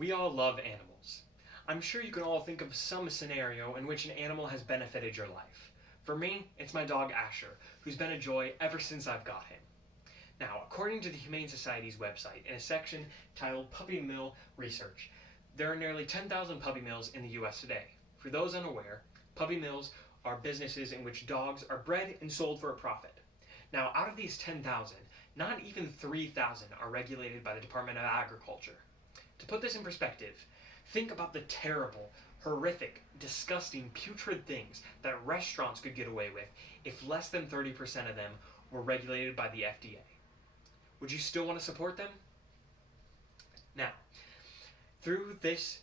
We all love animals. I'm sure you can all think of some scenario in which an animal has benefited your life. For me, it's my dog Asher, who's been a joy ever since I've got him. Now, according to the Humane Society's website, in a section titled Puppy Mill Research, there are nearly 10,000 puppy mills in the US today. For those unaware, puppy mills are businesses in which dogs are bred and sold for a profit. Now, out of these 10,000, not even 3,000 are regulated by the Department of Agriculture. To put this in perspective, think about the terrible, horrific, disgusting, putrid things that restaurants could get away with if less than 30% of them were regulated by the FDA. Would you still want to support them? Now, through this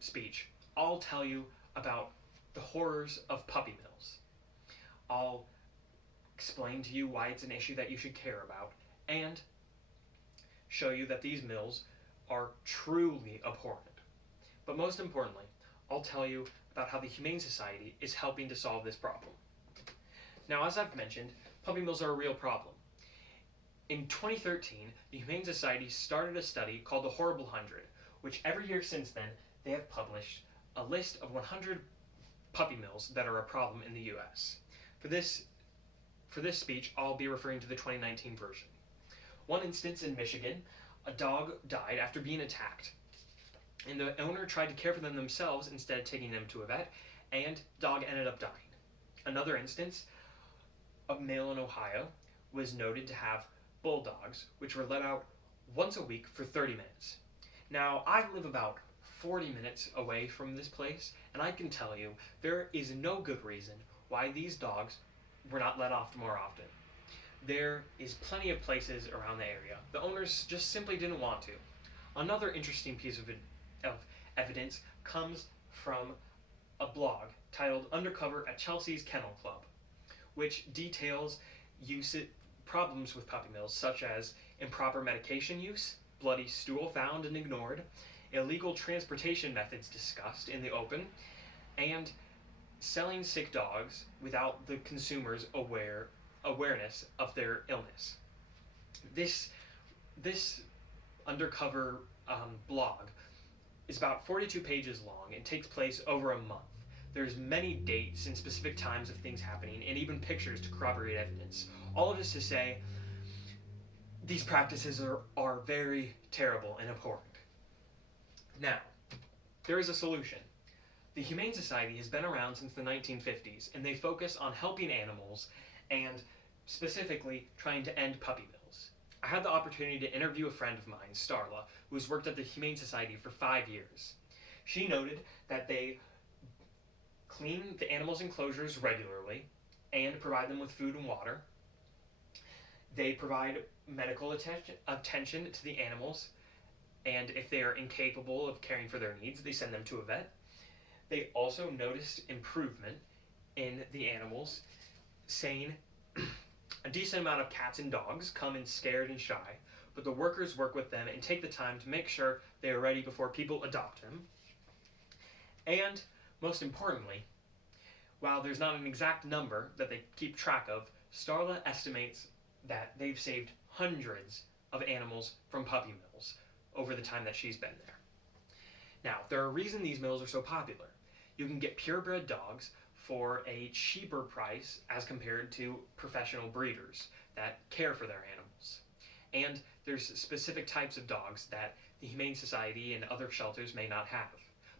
speech, I'll tell you about the horrors of puppy mills. I'll explain to you why it's an issue that you should care about, and show you that these mills are truly abhorrent. But most importantly, I'll tell you about how the Humane Society is helping to solve this problem. Now, as I've mentioned, puppy mills are a real problem. In 2013, the Humane Society started a study called the Horrible 100, which every year since then, they have published a list of 100 puppy mills that are a problem in the US. For this speech, I'll be referring to the 2019 version. One instance in Michigan, a dog died after being attacked, and the owner tried to care for them themselves instead of taking them to a vet, and the dog ended up dying. Another instance, a male in Ohio was noted to have bulldogs, which were let out once a week for 30 minutes. Now, I live about 40 minutes away from this place, and I can tell you there is no good reason why these dogs were not let off more often. There is plenty of places around the area. The owners just simply didn't want to. Another interesting piece of evidence comes from a blog titled Undercover at Chelsea's Kennel Club, which details problems with puppy mills such as improper medication use, bloody stool found and ignored, illegal transportation methods discussed in the open, and selling sick dogs without the consumer's awareness of their illness. This undercover blog is about 42 pages long and takes place over a month. There's many dates and specific times of things happening, and even pictures to corroborate evidence. All of this to say, these practices are very terrible and abhorrent. Now, there is a solution. The Humane Society has been around since the 1950s, and they focus on helping animals and specifically trying to end puppy mills. I had the opportunity to interview a friend of mine, Starla, who has worked at the Humane Society for 5 years. She noted that they clean the animals' enclosures regularly and provide them with food and water. They provide medical attention to the animals, and if they are incapable of caring for their needs, they send them to a vet. They also noticed improvement in the animals, saying a decent amount of cats and dogs come in scared and shy, but the workers work with them and take the time to make sure they are ready before people adopt them. And most importantly, while there's not an exact number that they keep track of, Starla estimates that they've saved hundreds of animals from puppy mills over the time that she's been there. Now, there are reasons these mills are so popular. You can get purebred dogs for a cheaper price as compared to professional breeders that care for their animals. And there's specific types of dogs that the Humane Society and other shelters may not have.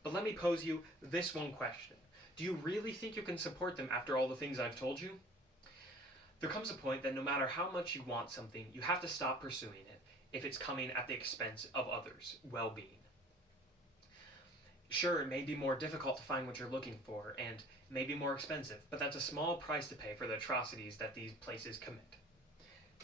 But let me pose you this one question. Do you really think you can support them after all the things I've told you? There comes a point that no matter how much you want something, you have to stop pursuing it if it's coming at the expense of others' well-being. Sure, it may be more difficult to find what you're looking for, and may be more expensive, but that's a small price to pay for the atrocities that these places commit.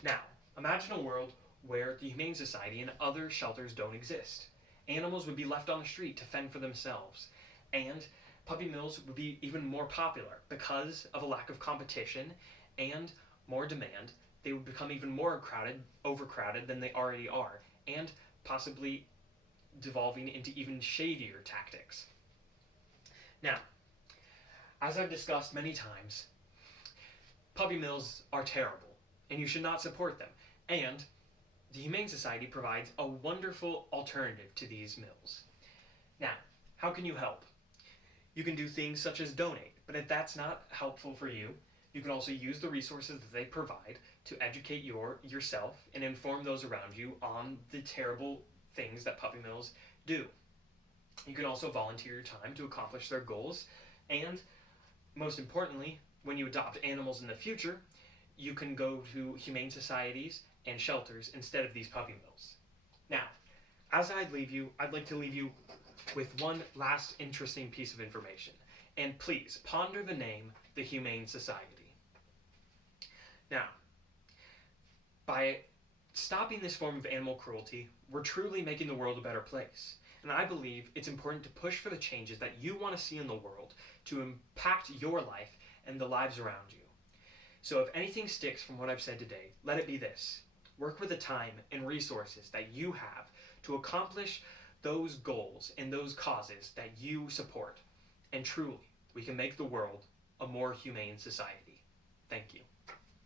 Now, imagine a world where the Humane Society and other shelters don't exist. Animals would be left on the street to fend for themselves, and puppy mills would be even more popular because of a lack of competition and more demand. They would become even more overcrowded than they already are, and possibly devolving into even shadier tactics. Now, as I've discussed many times, puppy mills are terrible, and you should not support them. And The Humane Society provides a wonderful alternative to these mills. Now, how can you help? You can do things such as donate, but if that's not helpful for you, you can also use the resources that they provide to educate yourself and inform those around you on the terrible things that puppy mills do. You can also volunteer your time to accomplish their goals, and most importantly, when you adopt animals in the future, you can go to humane societies and shelters instead of these puppy mills. Now, as I'd like to leave you with one last interesting piece of information. And please, ponder the name, the Humane Society. Now, by stopping this form of animal cruelty, we're truly making the world a better place. And I believe it's important to push for the changes that you want to see in the world to impact your life and the lives around you. So if anything sticks from what I've said today, let it be this. Work with the time and resources that you have to accomplish those goals and those causes that you support. And truly, we can make the world a more humane society. Thank you.